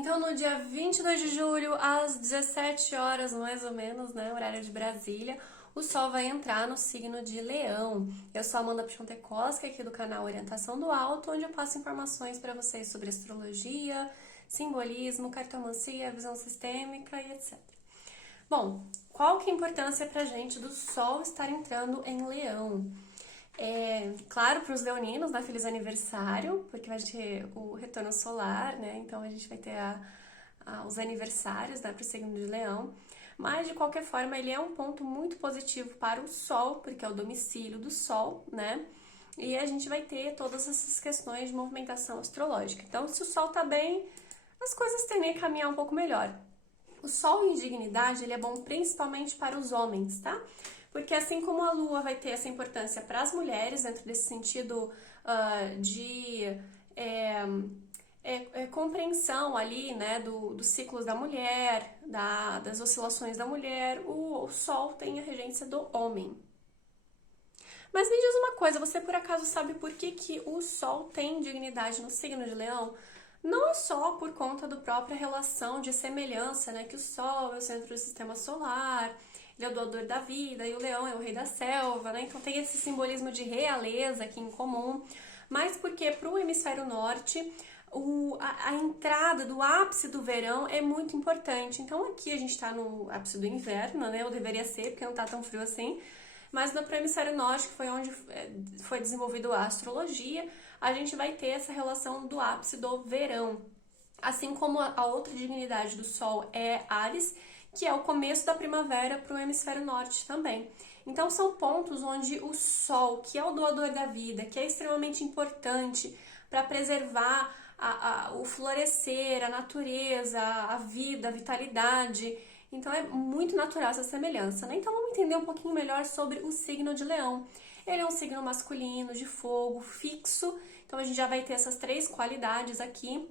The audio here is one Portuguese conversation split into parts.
Então, no dia 22 de julho, às 17 horas, mais ou menos, né, horário de Brasília, o Sol vai entrar no signo de Leão. Eu sou a Amanda Pichontekoski, aqui do canal Orientação do Alto, onde eu passo informações para vocês sobre astrologia, simbolismo, cartomancia, visão sistêmica e etc. Bom, qual que é a importância pra gente do Sol estar entrando em Leão? Claro, para os leoninos, né, feliz aniversário, porque vai ter o retorno solar, né, então a gente vai ter os aniversários, né, para o signo de Leão, mas de qualquer forma ele é um ponto muito positivo para o Sol, porque é o domicílio do Sol, né, e a gente vai ter todas essas questões de movimentação astrológica. Então, se o Sol tá bem, as coisas tendem a caminhar um pouco melhor. O Sol em dignidade, ele é bom principalmente para os homens, tá? Porque assim como a Lua vai ter essa importância para as mulheres, dentro desse sentido de compreensão ali, né, dos ciclos da mulher, das oscilações da mulher, o Sol tem a regência do homem. Mas me diz uma coisa, você por acaso sabe por que o Sol tem dignidade no signo de Leão? Não é só por conta da própria relação de semelhança, né, que o Sol é o centro do sistema solar, ele é o doador da vida e o leão é o rei da selva, né? Então tem esse simbolismo de realeza aqui em comum, mas porque para o hemisfério norte a entrada do ápice do verão é muito importante. Então aqui a gente está no ápice do inverno, né? Ou deveria ser, porque não está tão frio assim. Mas no hemisfério norte, que foi onde foi desenvolvida a astrologia, a gente vai ter essa relação do ápice do verão. Assim como a outra dignidade do Sol é Áries, que é o começo da primavera para o hemisfério norte também. Então são pontos onde o Sol, que é o doador da vida, que é extremamente importante para preservar o florescer, a natureza, a vida, a vitalidade. Então é muito natural essa semelhança, né? Então vamos entender um pouquinho melhor sobre o signo de Leão. Ele é um signo masculino, de fogo, fixo. Então a gente já vai ter essas três qualidades aqui.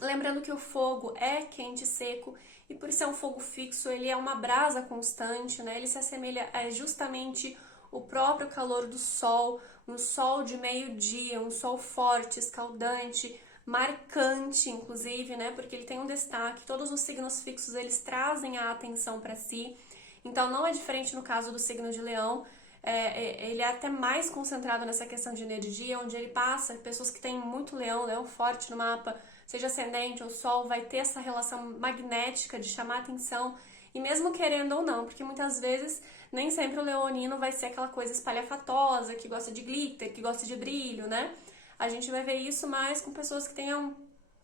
Lembrando que o fogo é quente e seco, e por ser um fogo fixo, ele é uma brasa constante, né? Ele se assemelha a justamente o próprio calor do sol, um sol de meio-dia, um sol forte, escaldante, marcante, inclusive, né? Porque ele tem um destaque, todos os signos fixos, eles trazem a atenção para si. Então, não é diferente no caso do signo de Leão, ele é até mais concentrado nessa questão de energia, onde ele passa, pessoas que têm muito leão forte no mapa, seja ascendente ou sol, vai ter essa relação magnética de chamar atenção, e mesmo querendo ou não, porque muitas vezes nem sempre o leonino vai ser aquela coisa espalhafatosa, que gosta de glitter, que gosta de brilho, né? A gente vai ver isso mais com pessoas que tenham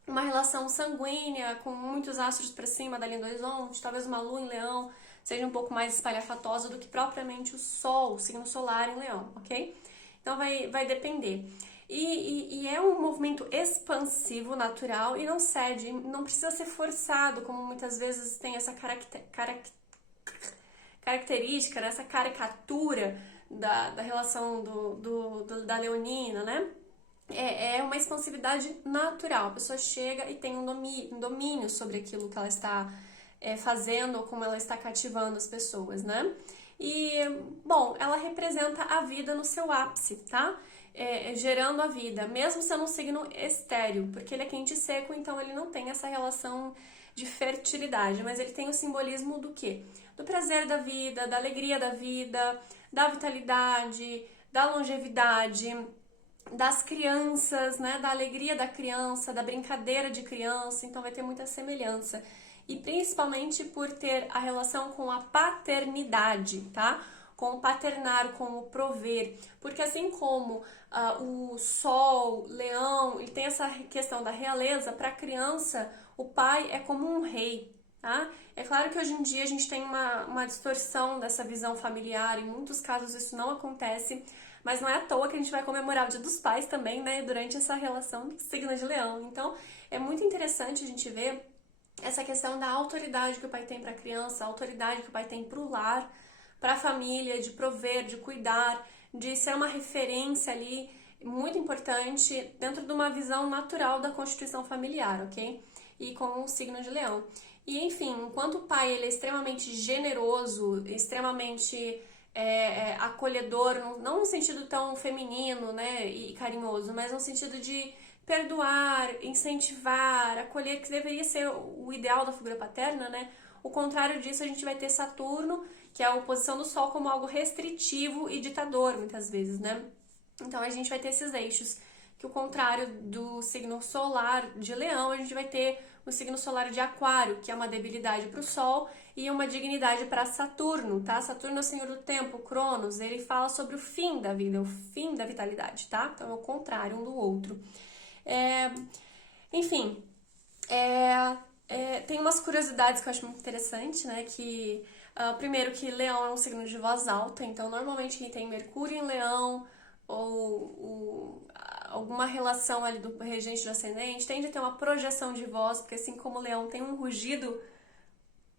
uma relação sanguínea, com muitos astros para cima da linha do horizonte, talvez uma lua em leão seja um pouco mais espalhafatosa do que propriamente o sol, o signo solar em leão, ok? Então vai depender. E é um movimento expansivo, natural, e não cede, não precisa ser forçado, como muitas vezes tem essa característica, né? Essa caricatura da relação da leonina, né? É uma expansividade natural, a pessoa chega e tem um domínio sobre aquilo que ela está fazendo ou como ela está cativando as pessoas, né? E, bom, ela representa a vida no seu ápice, tá? Gerando a vida, mesmo sendo um signo estéril, porque ele é quente e seco, então ele não tem essa relação de fertilidade, mas ele tem o simbolismo do quê? Do prazer da vida, da alegria da vida, da vitalidade, da longevidade, das crianças, né? Da alegria da criança, da brincadeira de criança, então vai ter muita semelhança. E principalmente por ter a relação com a paternidade, tá? Com o paternar, com o prover. Porque assim como o Sol, Leão, ele tem essa questão da realeza, para a criança, o pai é como um rei, tá? É claro que hoje em dia a gente tem uma distorção dessa visão familiar, em muitos casos isso não acontece, mas não é à toa que a gente vai comemorar o Dia dos Pais também, né? Durante essa relação do signo de Leão. Então, é muito interessante a gente ver essa questão da autoridade que o pai tem para a criança, a autoridade que o pai tem para o lar, para a família, de prover, de cuidar, de ser uma referência ali muito importante dentro de uma visão natural da constituição familiar, ok? E com o signo de Leão. E enfim, enquanto o pai ele é extremamente generoso, extremamente acolhedor, não no sentido tão feminino, né, e carinhoso, mas no sentido de perdoar, incentivar, acolher, que deveria ser o ideal da figura paterna, né? O contrário disso, a gente vai ter Saturno, que é a oposição do Sol, como algo restritivo e ditador, muitas vezes, né? Então a gente vai ter esses eixos, que o contrário do signo solar de Leão, a gente vai ter o signo solar de Aquário, que é uma debilidade para o Sol e uma dignidade para Saturno, tá? Saturno é o senhor do tempo, Cronos, ele fala sobre o fim da vida, o fim da vitalidade, tá? Então é o contrário um do outro. É, enfim, tem umas curiosidades que eu acho muito interessante, né? Que, primeiro, que Leão é um signo de voz alta, então normalmente quem tem Mercúrio em Leão ou alguma relação ali do regente do ascendente tende a ter uma projeção de voz, porque assim como o Leão tem um rugido.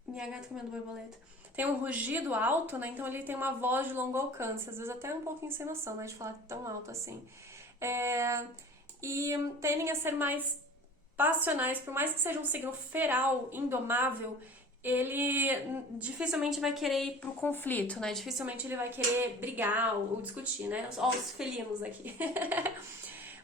Minha gata comendo borboleta. Tem um rugido alto, né? Então ele tem uma voz de longo alcance, às vezes até um pouquinho sem noção, né? De falar tão alto assim. É, e tendem a ser mais passionais, por mais que seja um signo feral, indomável, ele dificilmente vai querer ir pro conflito, né? Dificilmente ele vai querer brigar ou discutir, né? Ó, os felinos aqui.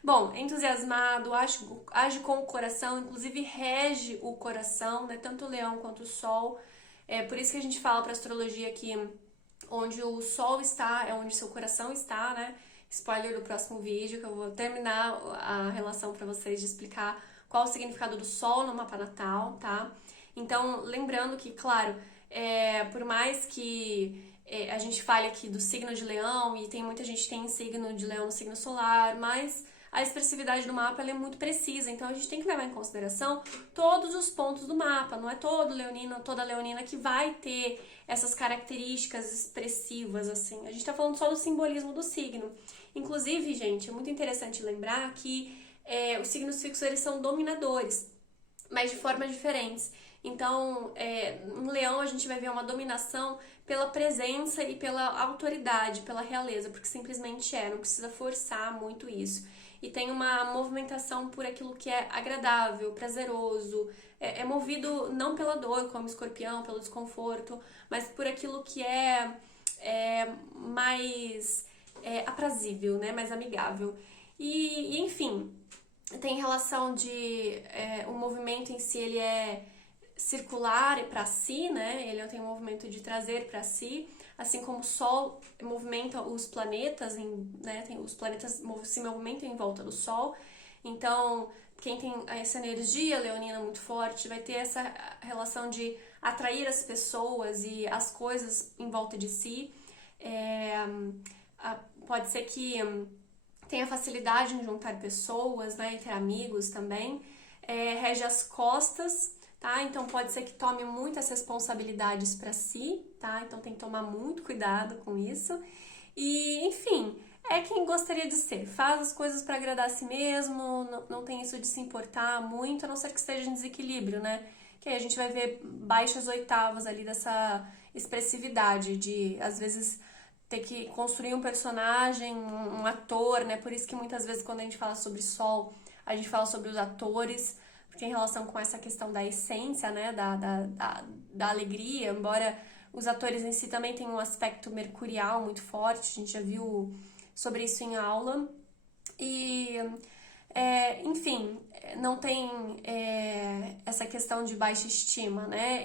Bom, entusiasmado, age com o coração, inclusive rege o coração, né? Tanto o leão quanto o sol. É por isso que a gente fala para astrologia que onde o sol está é onde seu coração está, né? Spoiler do próximo vídeo, que eu vou terminar a relação para vocês de explicar qual o significado do sol no mapa natal, tá? Então, lembrando que, claro, por mais que a gente fale aqui do signo de leão, e tem muita gente que tem signo de leão no signo solar, mas a expressividade do mapa ela é muito precisa, então a gente tem que levar em consideração todos os pontos do mapa, não é todo leonino, toda leonina que vai ter essas características expressivas, assim. A gente tá falando só do simbolismo do signo. Inclusive, gente, é muito interessante lembrar que os signos fixos, eles são dominadores, mas de formas diferentes. Então, no leão a gente vai ver uma dominação pela presença e pela autoridade, pela realeza, porque simplesmente não precisa forçar muito isso. E tem uma movimentação por aquilo que é agradável, prazeroso, é movido não pela dor, como escorpião, pelo desconforto, mas por aquilo que é mais aprazível, né? Mais amigável. E enfim, tem relação de o movimento em si, ele é circular para si, né? Ele tem um movimento de trazer para si, assim como o Sol movimenta os planetas, né? Os planetas se movimentam em volta do Sol. Então, quem tem essa energia leonina muito forte vai ter essa relação de atrair as pessoas e as coisas em volta de si. Pode ser que tenha facilidade em juntar pessoas, né? Entre amigos também. Rege as costas, tá? Então pode ser que tome muitas responsabilidades para si, tá? Então tem que tomar muito cuidado com isso. E, enfim, é quem gostaria de ser. Faz as coisas para agradar a si mesmo, não tem isso de se importar muito, a não ser que esteja em desequilíbrio, né? Que aí a gente vai ver baixas oitavas ali dessa expressividade de, às vezes, ter que construir um personagem, um ator, né? Por isso que muitas vezes quando a gente fala sobre Sol, a gente fala sobre os atores, tem relação com essa questão da essência, né, da alegria, embora os atores em si também tenham um aspecto mercurial muito forte, a gente já viu sobre isso em aula, e, enfim, não tem essa questão de baixa estima, né,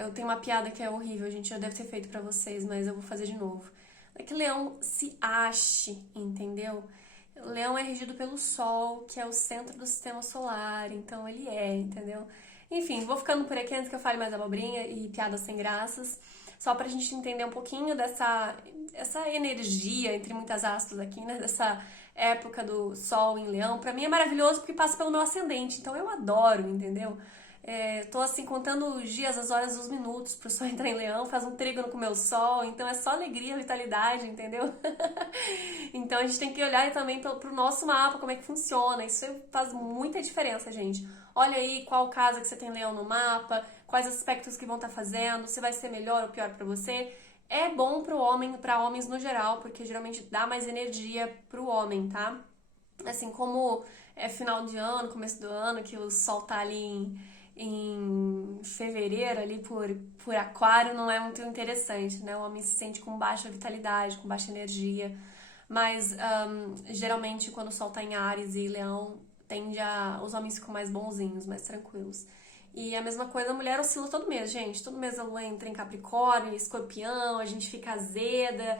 eu tenho uma piada que é horrível, a gente já deve ter feito pra vocês, mas eu vou fazer de novo, é que Leão se ache, entendeu? O Leão é regido pelo Sol, que é o centro do sistema solar, então ele entendeu? Enfim, vou ficando por aqui antes que eu fale mais abobrinha e piadas sem graças, só pra gente entender um pouquinho essa energia, entre muitas aspas aqui, né? Dessa época do Sol em Leão. Pra mim é maravilhoso porque passa pelo meu ascendente, então eu adoro, entendeu? Tô assim contando os dias, as horas, os minutos pro Sol entrar em Leão, faz um trígono com o meu Sol, então é só alegria, vitalidade, entendeu? Então a gente tem que olhar também pro nosso mapa, como é que funciona, isso faz muita diferença, gente. Olha aí qual casa que você tem Leão no mapa, quais aspectos que vão estar fazendo, se vai ser melhor ou pior pra você. É bom pro homem, pra homens no geral, porque geralmente dá mais energia pro homem, tá? Assim como final de ano, começo do ano, que o sol tá ali em fevereiro, ali por aquário, não é muito interessante, né? O homem se sente com baixa vitalidade, com baixa energia. Mas geralmente quando o Sol tá em Áries e Leão, os homens ficam mais bonzinhos, mais tranquilos. E a mesma coisa, a mulher oscila todo mês, gente. Todo mês a lua entra em Capricórnio, Escorpião, a gente fica azeda,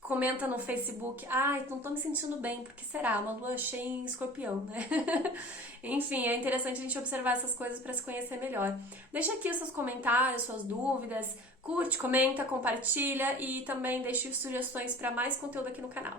comenta no Facebook, ai, não tô me sentindo bem, porque será? Uma lua cheia em Escorpião, né? Enfim, é interessante a gente observar essas coisas para se conhecer melhor. Deixa aqui os seus comentários, suas dúvidas, curte, comenta, compartilha e também deixe sugestões para mais conteúdo aqui no canal.